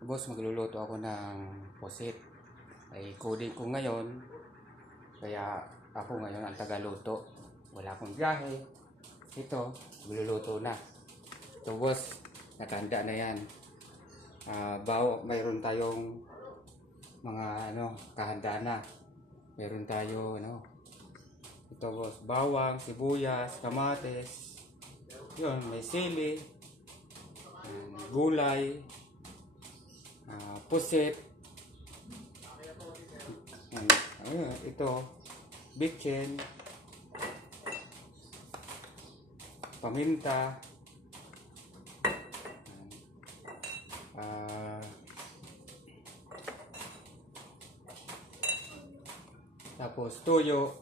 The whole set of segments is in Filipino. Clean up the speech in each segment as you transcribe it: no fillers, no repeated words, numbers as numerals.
Boss, magluluto ako ng pusit. Ay coding ko ngayon, kaya ako ngayon ang tagaluto. Wala akong biyahe. Ito, magluluto na. Ito boss, nakahanda na yan. Mayroon tayong mga kahanda na. Mayroon tayo ito boss, bawang, sibuyas, kamates. Yun, may sili, gulay, pusit, ito, bitchin, paminta, tapos tuyo.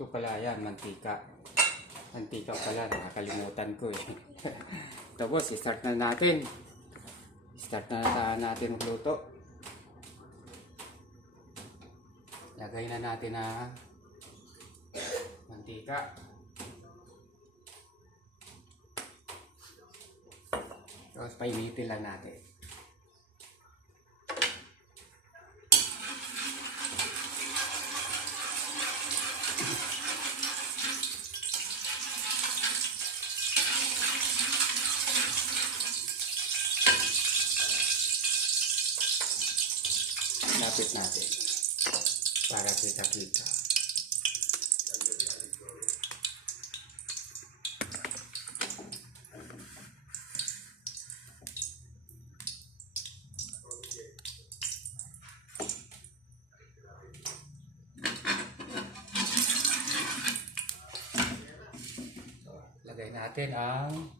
Ito pala yan, mantika pala, nakakalimutan ko eh. Tapos start na natin magluto. Lagay na natin na mantika. Tapos painitin lang natin. Lapit natin para kita-kita. Lagay natin ang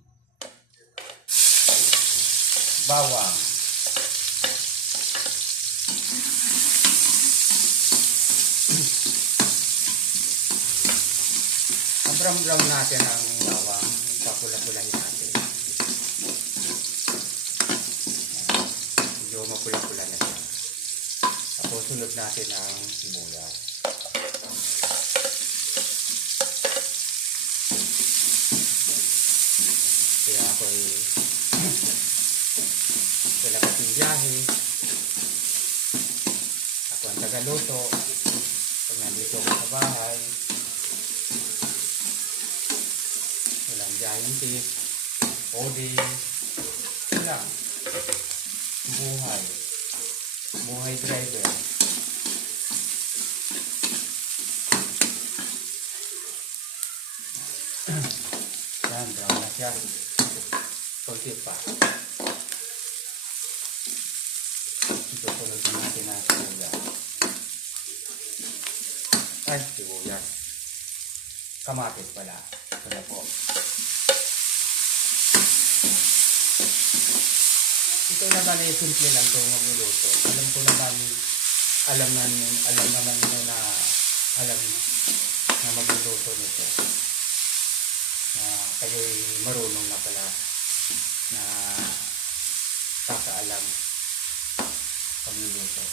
bawang. Brown natin ang bawang, papula-pulahin natin. Medyo mapula-pula na siya. Tapos sunod natin ang sibuyas. Kaya ako'y talagang biyahe. Ako ang tagaluto. Pag nandito ako sa bahay, walang tip, odi, lang, buhay driver. Yan, brown na siya. Kunti pa. Itusunod natin ang sibuyas. Sibuyas. Kamatis pala. Ito na po. Ito naman ay simple lang itong magluluto. Alam naman nyo na magluluto nito. Kayo'y marunong na pala na kakaalam pagluluto.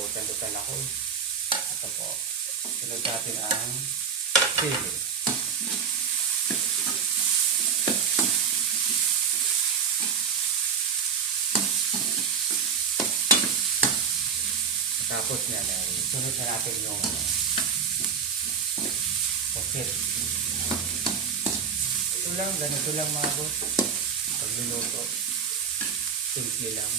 Utal-utal ako. Ito po. Sunod natin ang sili. Tapos na sunod na natin yung pusit. Ito lang, ganito lang mga boss. Pagluluto. Simple lang.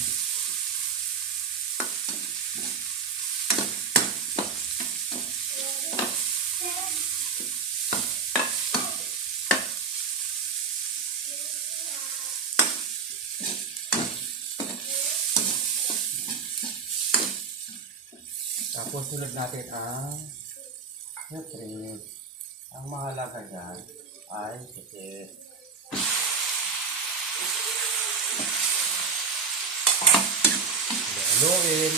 Tapos sunod natin ang nutrient. Ang mahalaga dyan ay pusit. Haluin.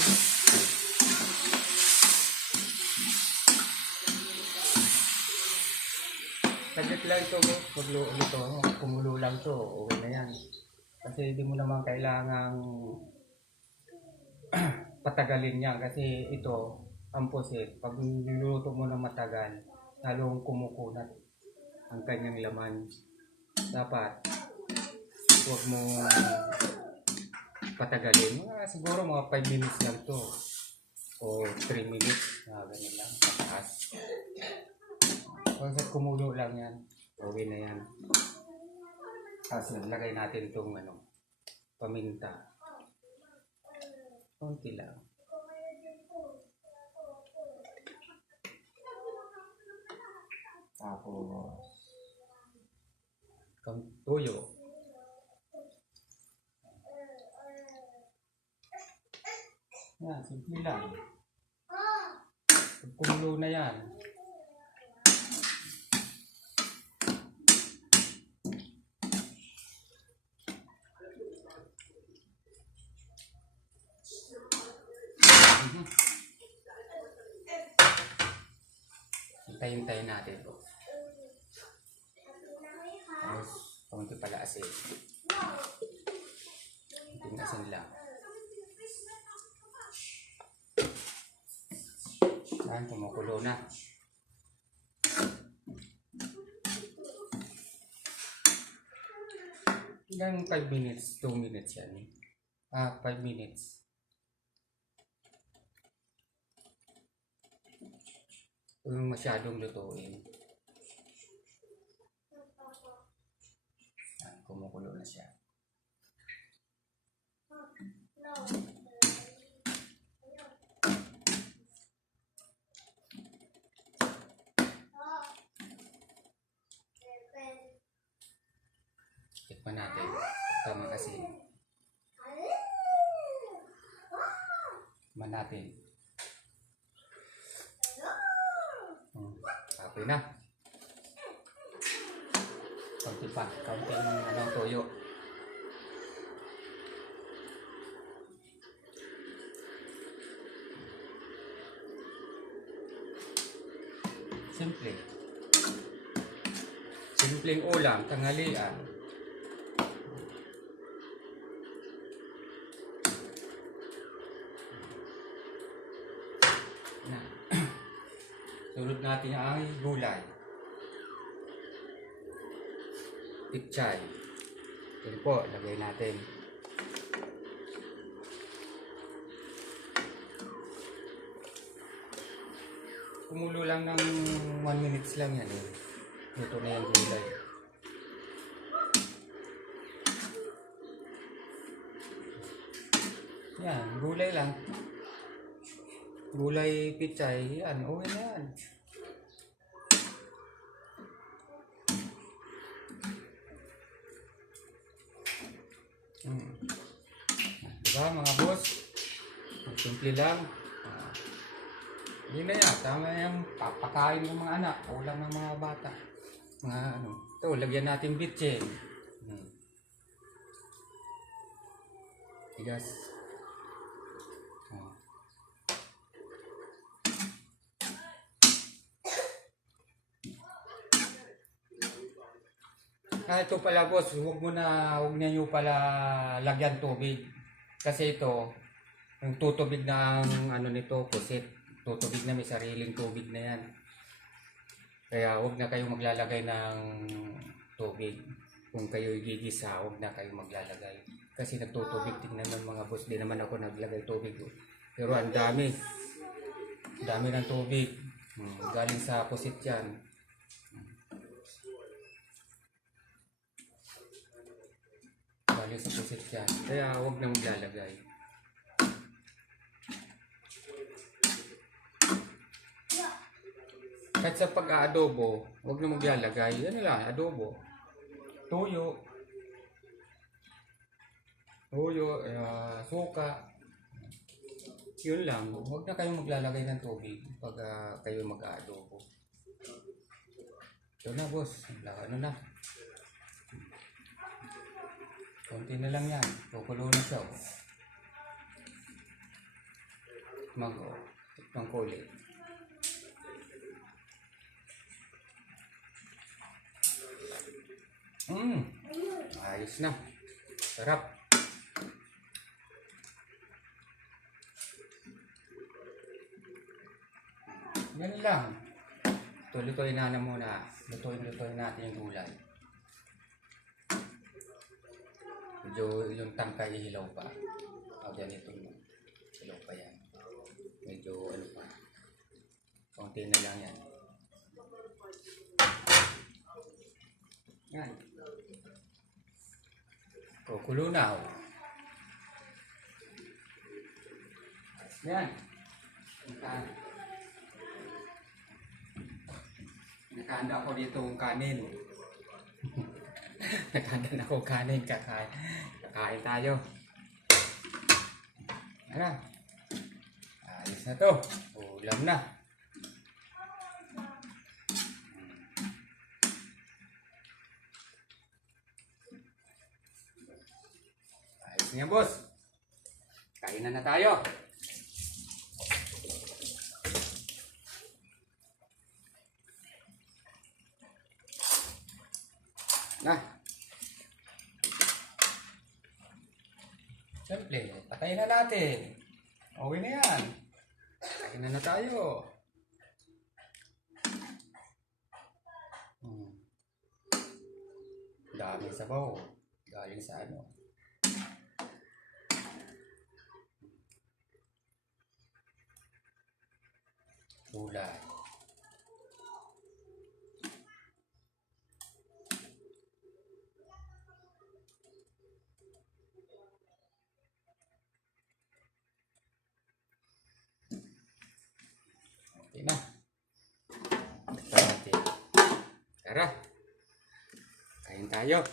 Saglit lang ito, kumulo lang ito, okay na yan. Kasi hindi mo naman kailangang patagalin niya kasi ito, ang pusit, pag niluluto mo na matagal, lalong kumukunat ang kanyang laman. Dapat Huwag mo patagalin. Siguro mga 5 minutes lang to. O 3 minutes. Ganun lang. Pataas. Pag kumulo lang yan. Okay na yan. Tapos lagay natin itong paminta. Konti lang. Tapos tuyo. Yan, simple lang. Pag kumulo na yan. Hintayin natin ito. Tapos, kaunti pala asin. Kunting asin lang. Yan, kumukulo na. Hanggang 5 minutes, 2 minutes yan. 5 minutes. Kung masyadong lutuin. Yan, kumukulo na siya. Tikman natin. Tama kasi. Tikman natin. Okay na. Konti pa. Konting toyo. Simple. Simpleng ulam, tanghalian. Sunod natin ang gulay. Pichay. Yan po, lagay natin. Kumulo lang ng 1 minutes lang yan eh. Luto na yung gulay. Yan, gulay lang. Gulay pichay, yan, okay na yan. Diba mga boss? Simple lang. Hindi na yan, tama yung papakain ng mga anak, ulam ng mga bata. Mga ito, lagyan natin bitchin. Tigas. Ito pala boss, huwag niyo pala lagyan tubig. Kasi ito, yung tutubig ng nito, pusit. Tutubig na, may sariling tubig na yan. Kaya huwag na kayong maglalagay ng tubig. Kung kayo gigisa, huwag na kayong maglalagay. Kasi nagtutubig, tingnan ng mga boss, di naman ako naglagay tubig. Pero ang dami. Dami ng tubig. Galing sa pusit yan. Galing sa pusit yan. Kaya huwag na maglalagay. Kahit sa pag-aadobo, huwag na maglalagay. Yan lang, adobo. Tuyo. Suka. Yun lang. Huwag na kayong maglalagay ng tubig pag kayo mag-aadobo. Ito na boss. Ano na. Konti na lang yan. Kukulo na siya. Tikman ko ulit. Ayos na. Sarap. Yan lang. Lutuin na muna. Lutuin natin yung gulay. Medyo yung tangkay hilaw pa. O ganito hilaw pa yan. Medyo ano pa. Konti na lang yan. Yan. Kukulo na. Oh. Yan. Nakahanda ako dito ng kanin. Nakahanda na ako kanin. Kakain tayo. Ano? Ayos na to. Ulam na. Ayos nga, boss. Kainan na tayo. Nah. Siyempre, patayin na natin. Okay na yan. Kainan na tayo. Daming sabaw. Galing sa ano. Gulay. Okay na. Ito natin. Tara. Kain tayo.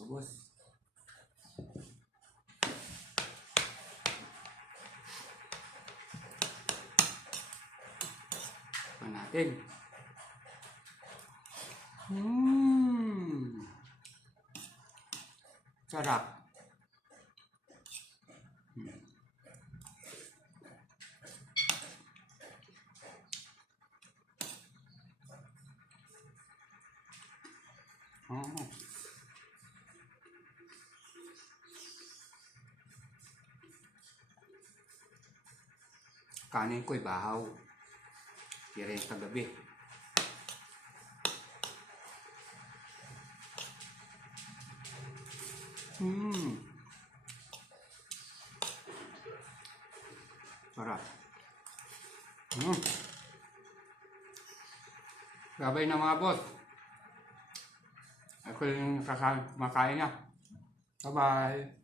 Ubos. Pan natin. Sarap. Kanin ko'y bahaw. Kira yung kagabi. Sarap. Gabay na mga boss. Ako yung makain na. Bye-bye.